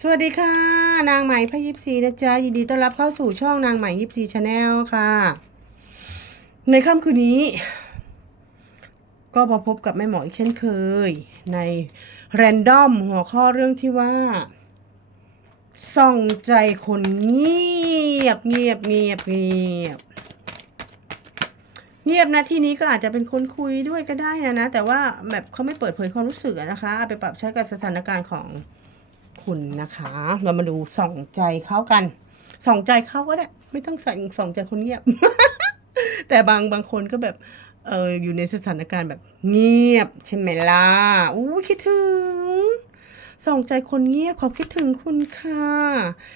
สวัสดีค่ะ นางไหม่พยิบซีนะจ๊ะ ยินดีต้อนรับเข้าสู่ช่องนางไหม่ยิบซีชาแนลค่ะ ในค่ำคืนนี้ ก็มาพบกับแม่หมออีกเช่นเคย ในแรนดอมหัวข้อเรื่องที่ว่า ส่องใจคนเงียบเงียบเงียบเงียบ เงียบนะที่นี้ก็อาจจะเป็นคนคุยด้วยก็ได้นะนะ แต่ว่าแบบเขาไม่เปิดเผยความรู้สึกนะคะเอาไปปรับใช้กับสถานการณ์ของ คุณนะคะ เรามาดูส่องใจเข้ากันส่องใจเขาก็ได้ ไม่ต้องใส่ส่องใจคนเงียบ แต่บางบางคนก็แบบเอออยู่ในสถานการณ์แบบเงียบ ใช่ไหมล่ะอู้คิดถึง ส่องใจคนเงียบขอบคิดถึงคุณค่ะ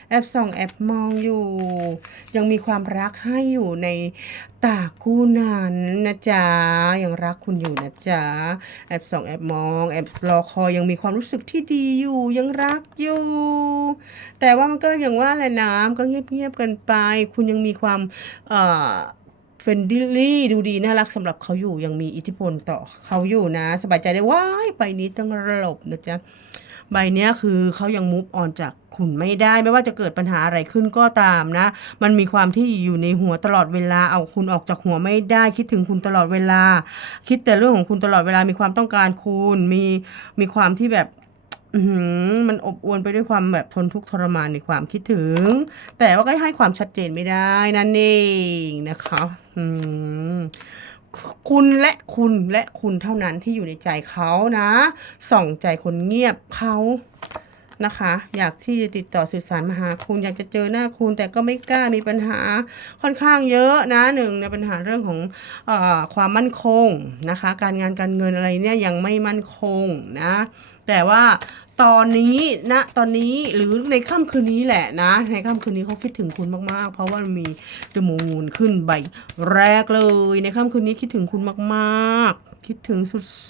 แอบส่องแอบมองอยู่ ยังมีความรักให้อยู่ในตาคู่นั้นนะจ๊ะ ยังรักคุณอยู่นะจ๊ะ แอบส่องแอบมอง แอบรอคอยยังมีความรู้สึกที่ดีอยู่ ยังรักอยู่ แต่ว่ามันก็อย่างว่าแหละน้ำก็เงียบๆกันไป คุณยังมีความเอ่อเฟนดี้ดูดีน่ารักสำหรับเขาอยู่ยังมีอิทธิพลต่อเขาอยู่นะ สบายใจได้ว้ายใบนี้ต้องหลบนะจ๊ะ ใบเนี้ยคือเขายังมูฟออนจากคุณไม่ได้ไม่ว่าจะเกิดปัญหาอะไรขึ้นก็ตามนะ มันมีความที่อยู่ในหัวตลอดเวลาเอาคุณออกจากหัวไม่ได้ คิดถึงคุณตลอดเวลา คิดแต่เรื่องของคุณตลอดเวลามีความต้องการคุณมีมีความที่แบบมันอบอวลไปด้วยความแบบทนทุกข์ทรมานในความคิดถึง แต่ว่าก็ให้ความชัดเจนไม่ได้นั่นเองนะคะ อืม คุณและคุณและคุณเท่านั้นที่อยู่ในใจเขานะ ส่องใจคนเงียบเขา นะคะ อยากที่จะติดต่อสื่อสารมาหาคุณ อยากจะเจอหน้าคุณ แต่ก็ไม่กล้ามีปัญหาค่อนข้างเยอะนะหนึ่งในปัญหาเรื่องของอความมั่นคงนะคะ การงานการเงินอะไรเนี่ยยังไม่มั่นคงนะแต่ว่าตอนนี้นะตอนนี้หรือในค่ำคืนนี้แหละนะ ในค่ำคืนนี้เขาคิดถึงคุณมากๆ เพราะว่ามีจมูนขึ้นใบแรกเลย ในค่ำคืนนี้คิดถึงคุณมากๆ คิดถึง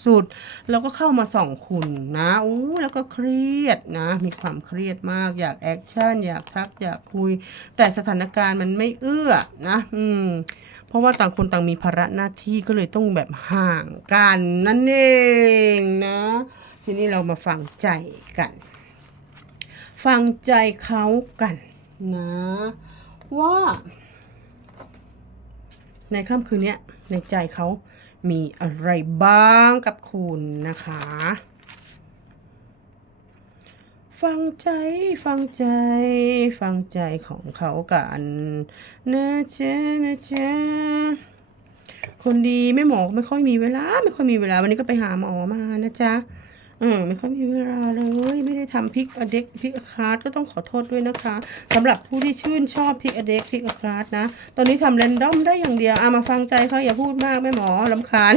สุดๆ แล้วก็เข้ามาส่องคุณนะอู้แล้วก็เครียดนะ มีความเครียดมากอยากแอคชั่นอยากทักอยากคุย แต่สถานการณ์มันไม่เอื้อนะอืมเพราะว่าต่างคนต่างมีภาระหน้าที่ก็เลยต้องแบบห่างกันนั่นเองนะ ทีนี้เรามาฟังใจกัน ฟังใจเขากันนะ ว่า ในค่ำคืนนี้ในใจเขา มีอะไรบ้างกับคุณนะคะ ฟังใจฟังใจ ฟังใจของเขากันนะเจ๊ะนะจ๊คนดีไม่หมอไม่ค่อยมีเวลา ไม่ค่อยมีเวลา วันนี้ก็ไปหาหมอมานะจ๊ะ เออไม่ค่อยมีเวลาเลย ไม่ได้ทำพริกอเด็กพริกอคาร์ดก็ต้องขอโทษด้วยนะคะสำหรับผู้ที่ชื่นชอบพริกอเด็กพริกอคาร์ดนะ ตอนนี้ทำเรนดอมได้อย่างเดียวเอามาฟังใจเขาอย่าพูดมากแม่หมอลำคาญ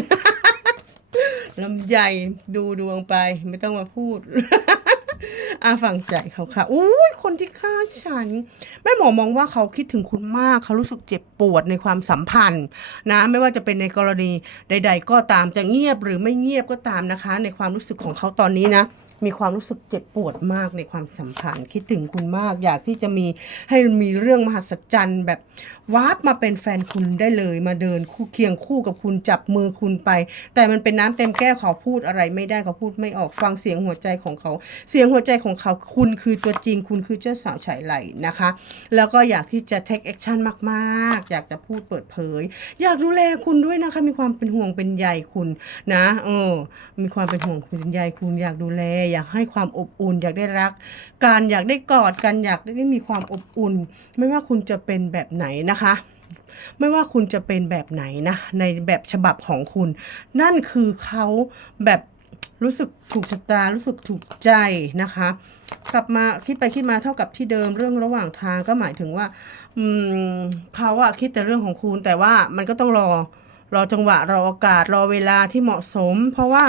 ลำใหญ่ดูดวงไปไม่ต้องมาพูด อาฟังใจเขาค่ะอุ้ยคนที่ฆ่าฉัน แม่หมอมองว่าเขาคิดถึงคุณมาก เขารู้สึกเจ็บปวดในความสัมพันธ์นะ ไม่ว่าจะเป็นในกรณีใด ๆ ก็ตามจะเงียบหรือไม่เงียบก็ตามนะคะ ในความรู้สึกของเขาตอนนี้นะ มีความรู้สึกเจ็บปวดมากในความสัมพันธ์ คิดถึงคุณมาก อยากที่จะมีให้มีเรื่องมหัศจรรย์แบบวาร์ปมาเป็นแฟนคุณได้เลย มาเดินคู่เคียงคู่กับคุณจับมือคุณไป แต่มันเป็นน้ำเต็มแก้วเขาพูดอะไรไม่ได้เขาพูดไม่ออกฟังเสียงหัวใจของเขา เสียงหัวใจของเขาคุณคือตัวจริง คุณคือเจ้าสาวฉายไหลนะคะ แล้วก็อยากที่จะ take action มากๆ อยากจะพูดเปิดเผย อยากดูแลคุณด้วยนะคะ มีความเป็นห่วงเป็นใยคุณนะเออมีความเป็นห่วงเป็นใยคุณอยากดูแลอยากให้ความอบอุ่น อยากได้รัก การอยากได้กอดกันอยากได้มีความอบอุ่น ไม่ว่าคุณจะเป็นแบบไหนนะคะไม่ว่าคุณจะเป็นแบบไหนนะ ในแบบฉบับของคุณ นั่นคือเขาแบบรู้สึกถูกชะตา รู้สึกถูกใจนะคะ กลับมาคิดไปคิดมาเท่ากับที่เดิมเรื่องระหว่างทางก็หมายถึงว่าอืมเขาอะคิดแต่เรื่องของคุณแต่ว่ามันก็ต้องรอ รอจังหวะรอโอกาสรอเวลาที่เหมาะสม เพราะว่า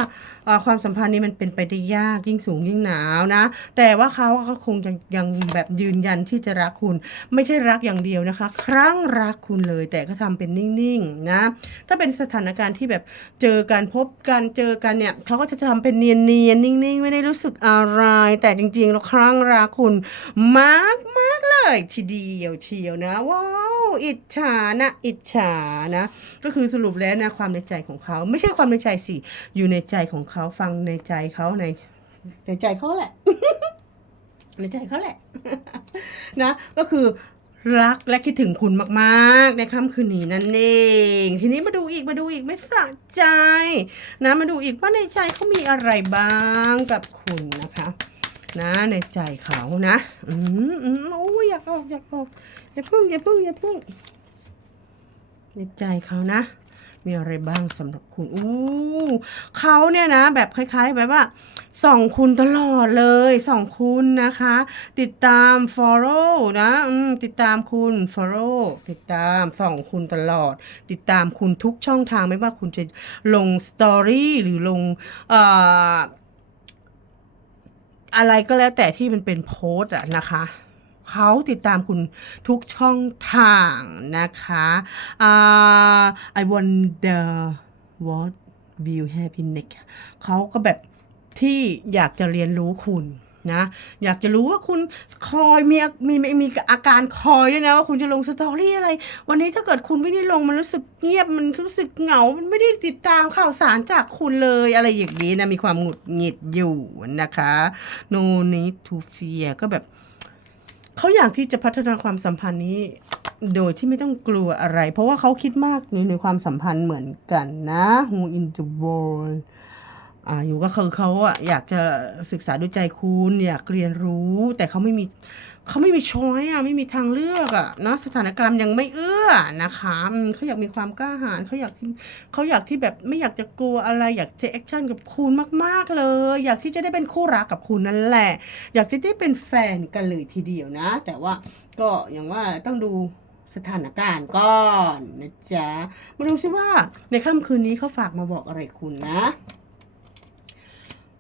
ความสัมพันธ์นี้มันเป็นไปได้ยากยิ่งสูงยิ่งหนาวนะ แต่ว่าเขาก็คงยังยังแบบยืนยันที่จะรักคุณ ไม่ใช่รักอย่างเดียวนะคะ ครั้งรักคุณเลย แต่ก็ทำเป็นนิ่งๆนะถ้าเป็นสถานการณ์ที่แบบเจอกันพบกันเจอกันเนี่ยเขาก็จะทำเป็นเนียนๆนิ่งๆ ไม่ได้รู้สึกอะไร แต่จริงๆแล้วครั้งรักคุณมากมากเลยทีเดียวเชียวนะว้าวอิจฉานะอิจฉานะ ก็คือสรุปแล้วนะความในใจของเขา ไม่ใช่ความในใจสิอยู่ในใจของเขาฟังในใจเขาในในใจเขาแหละในใจเขาแหละ นะ ก็คือรักและคิดถึงคุณมากๆ ในค่ำคืนนี้นั่นเอง ทีนี้มาดูอีกมาดูอีกไม่สะใจนะมาดูอีกว่าในใจเขามีอะไรบ้างกับคุณนะคะนะในใจเขานะ อืมอืมโอ้ยอยากออกอยากออกอย่าพึ่งอย่าพึ่งอย่าพึ่งในใจเขานะ มีอะไรบ้างสำหรับคุณอู้เขาเนี่ยนะ แบบคล้ายๆ แบบว่าส่องคุณตลอดเลยส่องคุณนะคะ ติดตาม follow นะติดตามคุณ follow ติดตามส่องคุณตลอด ติดตามคุณทุกช่องทางไม่ว่าคุณจะลงสตอรี่หรือลงเอ่ออะไรก็แล้วแต่ที่มันเป็นโพสอะนะคะ เขาติดตามคุณทุกช่องทางนะคะอ่า I wonder what will happen next เขาก็แบบที่อยากจะเรียนรู้คุณนะอยากจะรู้ว่าคุณคอยมีมีมีมีอาการคอยด้วยนะว่าคุณจะลงสตอรี่อะไร วันนี้ถ้าเกิดคุณไม่ได้ลงมันรู้สึกเงียบมันรู้สึกเหงา มันไม่ได้ติดตามข่าวสารจากคุณเลยอะไรอย่างนี้นะมีความหงุดหงิดอยู่นะคะ no need to fear ก็แบบ เขาอยากที่จะพัฒนาความสัมพันธ์นี้ โดยที่ไม่ต้องกลัวอะไร เพราะว่าเขาคิดมากในในความสัมพันธ์เหมือนกันนะ Who in the world อ่าอยู่ก็คือเขาอะอยากจะศึกษาดูใจคุณ อยากเรียนรู้ แต่เขาไม่มี เขาไม่มีช้อยอะไม่มีทางเลือกอะนะสถานการณ์ยังไม่เอื้อนะคะเขาอยากมีความกล้าหาญเขาอยากเขาอยากที่แบบไม่อยากจะกลัวอะไรอยากเทคแอคชั่นกับคุณมากๆเลย อยากที่จะได้เป็นคู่รักกับคุณนั่นแหละ อยากจะได้เป็นแฟนกันเลยทีเดียวนะ แต่ว่าก็อย่างว่าต้องดูสถานการณ์ก่อนนะจ๊ะมาดูซิว่าในค่ำคืนนี้เขาฝากมาบอกอะไรคุณนะ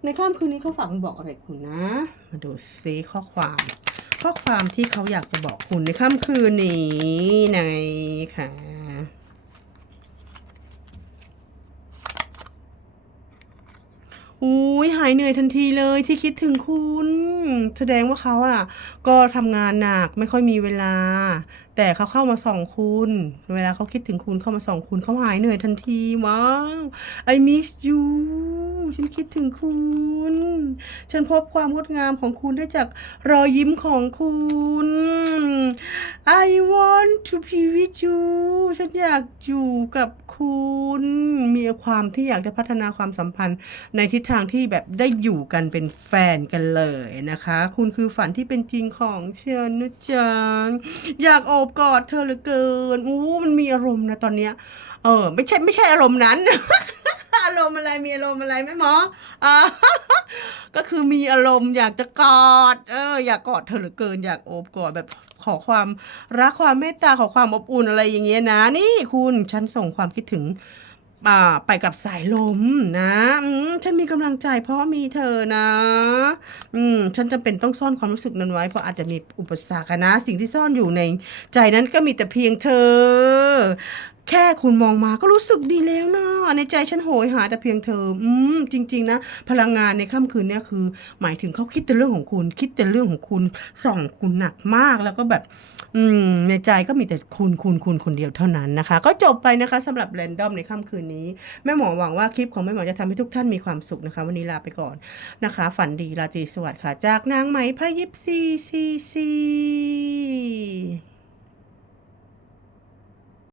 ในค่ำคืนนี้เขาฝากมาบอกอะไรคุณนะ มาดูซิข้อความ ข้อความที่เขาอยากจะบอกคุณในค่ำคืนนี้ในค่ะ อุ้ยหายเหนื่อยทันทีเลยที่คิดถึงคุณ แสดงว่าเขาอะ ก็ทำงานหนักไม่ค่อยมีเวลา แต่เขาเข้ามาส่องคุณ เวลาเขาคิดถึงคุณเข้ามาส่องคุณเขาหายเหนื่อยทันทีว้าว I miss you ฉันคิดถึงคุณ ฉันพบความงดงามของคุณได้จากรอยยิ้มของคุณ I want to be with you ฉันอยากอยู่กับคุณ มีความที่อยากจะพัฒนาความสัมพันธ์ในทิศทางที่แบบได้อยู่กันเป็นแฟนกันเลยนะคะ คุณคือฝันที่เป็นจริงของเชียนนะจ๊ะอยากโอบกอดเธอเหลือเกินอู้มันมีอารมณ์นะตอนเนี้ย เออ ไม่ใช่ไม่ใช่อารมณ์นั้น อารมณ์อะไรมีอารมณ์อะไรไหมหมออ่าก็คือมีอารมณ์อยากจะกอด เออ อยากกอดเธอเหลือเกิน อยากโอบกอดแบบขอความรักความเมตตาขอความอบอุ่นอะไรอย่างเงี้ยนะ นี่คุณฉันส่งความคิดถึง ไปกับสายลมนะฉันมีกำลังใจเพราะมีเธอนะ อืมฉันจำเป็นต้องซ่อนความรู้สึกนั้นไว้ เพราะอาจจะมีอุปสรรคะนะ สิ่งที่ซ่อนอยู่ในใจนั้นก็มีแต่เพียงเธอ แค่คุณมองมาก็รู้สึกดีแล้วนะในใจฉันโหยหาแต่เพียงเธอ อืมจริง ๆ นะ พลังงานในค่ำคืนเนี่ยคือ หมายถึงเขาคิดแต่เรื่องของคุณ คิดแต่เรื่องของคุณส่องคุณหนักมากแล้วก็แบบ อืม ในใจก็มีแต่คุณคุณคุณคนเดียวเท่านั้นนะคะ ก็จบไปนะคะสำหรับแรนดอมในค่ำคืนนี้ แม่หมอหวังว่าคลิปของแม่หมอจะทำให้ทุกท่านมีความสุขนะคะ วันนี้ลาไปก่อนนะคะ ฝันดีราตรีสวัสดิ์ค่ะ จากนางไหมพายิปซีซีซี